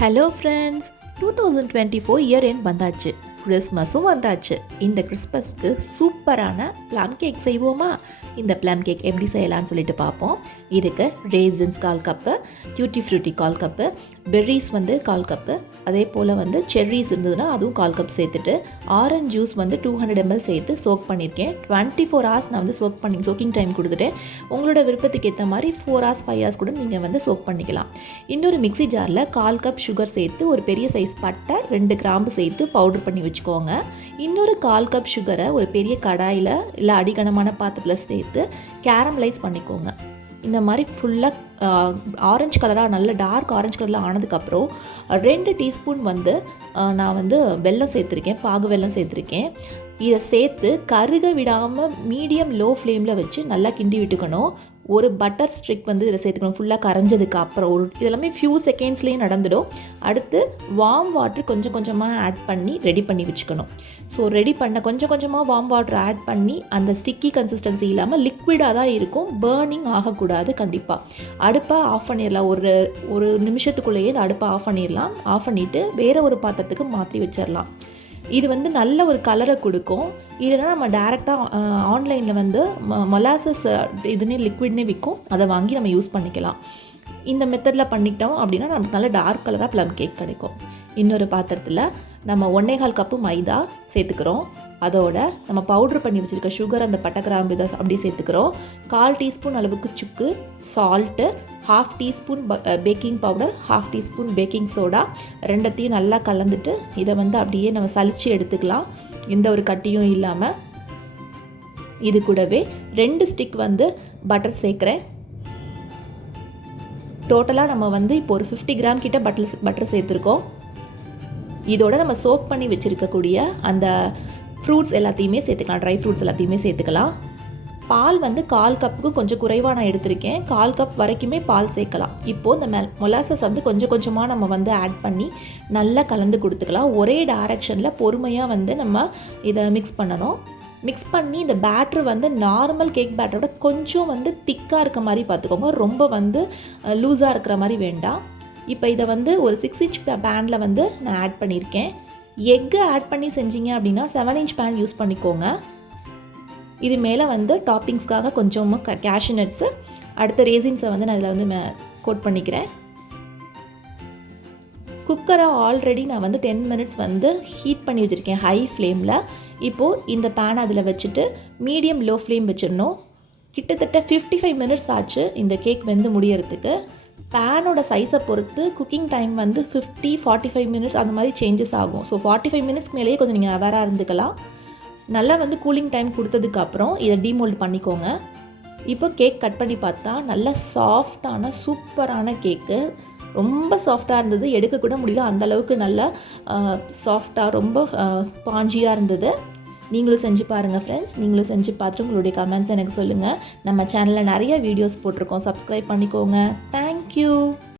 Hello friends, 2024 year end வந்தாச்சு. கிறிஸ்மஸும் வந்தாச்சு. இந்த கிறிஸ்மஸ்க்கு சூப்பரான ப்ளம் கேக் செய்வோமா? இந்த ப்ளம் கேக் எப்படி செய்யலாம்னு சொல்லிட்டு பார்ப்போம். இதுக்கு raisins 1/4 cup, duty Frooti 1/4 cup, Ferris 1/4 cup, அதே போல் செர்ரிஸ் இருந்ததுன்னா அதுவும் 1/4 கப் சேர்த்துட்டு, ஆரஞ்ச் ஜூஸ் 200 ml சேர்த்து சோக் பண்ணியிருக்கேன். 24 hours நான் சோக்கிங் டைம் கொடுத்துட்டேன். உங்களோட விருப்பத்துக்கு ஏற்ற மாதிரி 4 hours 5 hours கூட நீங்கள் சோக் பண்ணிக்கலாம். இன்னொரு மிக்ஸி ஜாரில் 1/4 கப் சுகர் சேர்த்து ஒரு பெரிய சைஸ் பட்டை 2 கிராம்பு சேர்த்து பவுடர் பண்ணி வச்சுக்கோங்க. இன்னொரு 1/4 கப் சுகரை ஒரு பெரிய கடாயில் இல்லை அடிகனமான பாத்திரத்தில் சேர்த்து கேரமலைஸ் பண்ணிக்கோங்க. இந்த மாதிரி ஃபுல்லாக ஆரஞ்சு கலராக நல்ல டார்க் ஆரஞ்சு கலரில் ஆனதுக்கப்புறம் 2 டீஸ்பூன் நான் வெல்லம் சேர்த்துருக்கேன், பாகு வெல்லம் சேர்த்துருக்கேன். இதை சேர்த்து கருக விடாமல் மீடியம் லோ ஃப்ளேமில் வச்சு நல்லா கிண்டி விட்டுக்கணும். ஒரு பட்டர் ஸ்ட்ரிக் இதில் சேர்த்துக்கணும். ஃபுல்லாக கரைஞ்சதுக்கு அப்புறம் இதெல்லாமே ஃபியூ செகண்ட்ஸ்லேயே நடந்துடும். அடுத்து வார்ம் வாட்டர் கொஞ்சம் கொஞ்சமாக ஆட் பண்ணி ரெடி பண்ணி வச்சுக்கணும். ஸோ ரெடி பண்ண கொஞ்சம் கொஞ்சமாக வார்ம் வாட்டர் ஆட் பண்ணி அந்த ஸ்டிக்கி கன்சிஸ்டன்சி இல்லாமல் லிக்விடாக தான் இருக்கும். பர்னிங் ஆகக்கூடாது. கண்டிப்பாக அடுப்பை ஆஃப் பண்ணிடலாம். ஒரு நிமிஷத்துக்குள்ளேயே இந்த அடுப்பை ஆஃப் பண்ணிடலாம். ஆஃப் பண்ணிவிட்டு வேறு ஒரு பாத்திரத்துக்கு மாற்றி வச்சிடலாம். இது நல்ல ஒரு கலரை கொடுக்கும். இல்லைனா நம்ம டேரெக்டாக ஆன்லைனில் மொலாசஸ் இதுனே லிக்விட்னே விற்கும், அதை வாங்கி நம்ம யூஸ் பண்ணிக்கலாம். இந்த மெத்தடில் பண்ணிக்கிட்டோம் அப்படின்னா நமக்கு நல்ல டார்க் கலராக ப்ளம் கேக் கிடைக்கும். இன்னொரு பாத்திரத்தில் நம்ம 1/4 கப்பு மைதா சேர்த்துக்கிறோம். அதோட நம்ம பவுட்ரு பண்ணி வச்சுருக்க சுகர், அந்த பட்டை கிராம்பு இதை அப்படியே சேர்த்துக்கிறோம். 1/4 டீஸ்பூன் அளவுக்கு சுக்கு, salt, 1/2 teaspoon baking powder, 1/2 teaspoon baking soda, ரெண்டத்தையும் நல்லா கலந்துட்டு இதை அப்படியே நம்ம சலிச்சு எடுத்துக்கலாம், எந்த ஒரு கட்டியும் இல்லாமல். இது கூடவே 2 ஸ்டிக் பட்டர் சேர்க்குறேன். டோட்டலாக நம்ம இப்போ ஒரு 50 கிராம் கிட்ட பட்டர் சேர்த்துருக்கோம். இதோட நம்ம சோக் பண்ணி வச்சுருக்கக்கூடிய அந்த ஃப்ரூட்ஸ் எல்லாத்தையுமே சேர்த்துக்கலாம், ட்ரை ஃப்ரூட்ஸ் எல்லாத்தையுமே சேர்த்துக்கலாம். பால் 1/4 கப்புக்கு கொஞ்சம் குறைவாக நான் எடுத்திருக்கேன். 1/4 கப் வரைக்குமே பால் சேர்க்கலாம். இப்போது இந்த மொலாசஸ் கொஞ்சம் கொஞ்சமாக நம்ம ஆட் பண்ணி நல்லா கலந்து கொடுத்துக்கலாம். ஒரே டைரக்ஷனில் பொறுமையாக நம்ம இதை மிக்ஸ் பண்ணணும். மிக்ஸ் பண்ணி இந்த பேட்ரு நார்மல் கேக் பேட்டரோட கொஞ்சம் திக்காக இருக்க மாதிரி பார்த்துக்கோங்க. ரொம்ப லூஸாக இருக்கிற மாதிரி வேண்டாம். இப்போ இதை ஒரு 6 inch பேனில் நான் ஆட் பண்ணியிருக்கேன். எக்கு ஆட் பண்ணி செஞ்சீங்க அப்படின்னா 7 inch பேன் யூஸ் பண்ணிக்கோங்க. இது மேலே டாப்பிங்ஸ்க்காக கொஞ்சமாக கேஷ்யூ நட்ஸு, அடுத்த ரேசின்ஸை நான் இதில் கோட் பண்ணிக்கிறேன். குக்கரை ஆல்ரெடி நான் 10 minutes ஹீட் பண்ணி வச்சுருக்கேன் ஹை ஃப்ளேமில். இப்போது இந்த பேனை அதில் வச்சுட்டு மீடியம் லோ ஃப்ளேம் வச்சிடணும். கிட்டத்தட்ட 55 minutes ஆச்சு இந்த கேக் முடியறதுக்கு. பேனோட சைஸை பொறுத்து குக்கிங் டைம் 50-45 minutes அந்த மாதிரி சேஞ்சஸ் ஆகும். ஸோ 45 minutes மேலேயே கொஞ்சம் நீங்கள் அவேராக இருந்துக்கலாம். நல்லா கூலிங் டைம் கொடுத்ததுக்கப்புறம் இதை டீமோல்ட் பண்ணிக்கோங்க. இப்போ கேக் கட் பண்ணி பார்த்தா நல்லா சாஃப்டான சூப்பரான கேக்கு. ரொம்ப சாஃப்டாக இருந்தது, எடுக்க கூட முடியல, அந்தளவுக்கு நல்லா சாஃப்டாக ரொம்ப ஸ்பாஞ்சியாக இருந்தது. நீங்களும் செஞ்சு பாருங்கள் ஃப்ரெண்ட்ஸ். நீங்களும் செஞ்சு பார்த்துட்டு உங்களுடைய கமெண்ட்ஸ் எனக்கு சொல்லுங்கள். நம்ம சேனலில் நிறைய வீடியோஸ் போட்டிருக்கோம், சப்ஸ்கிரைப் பண்ணிக்கோங்க. தேங்க்யூ.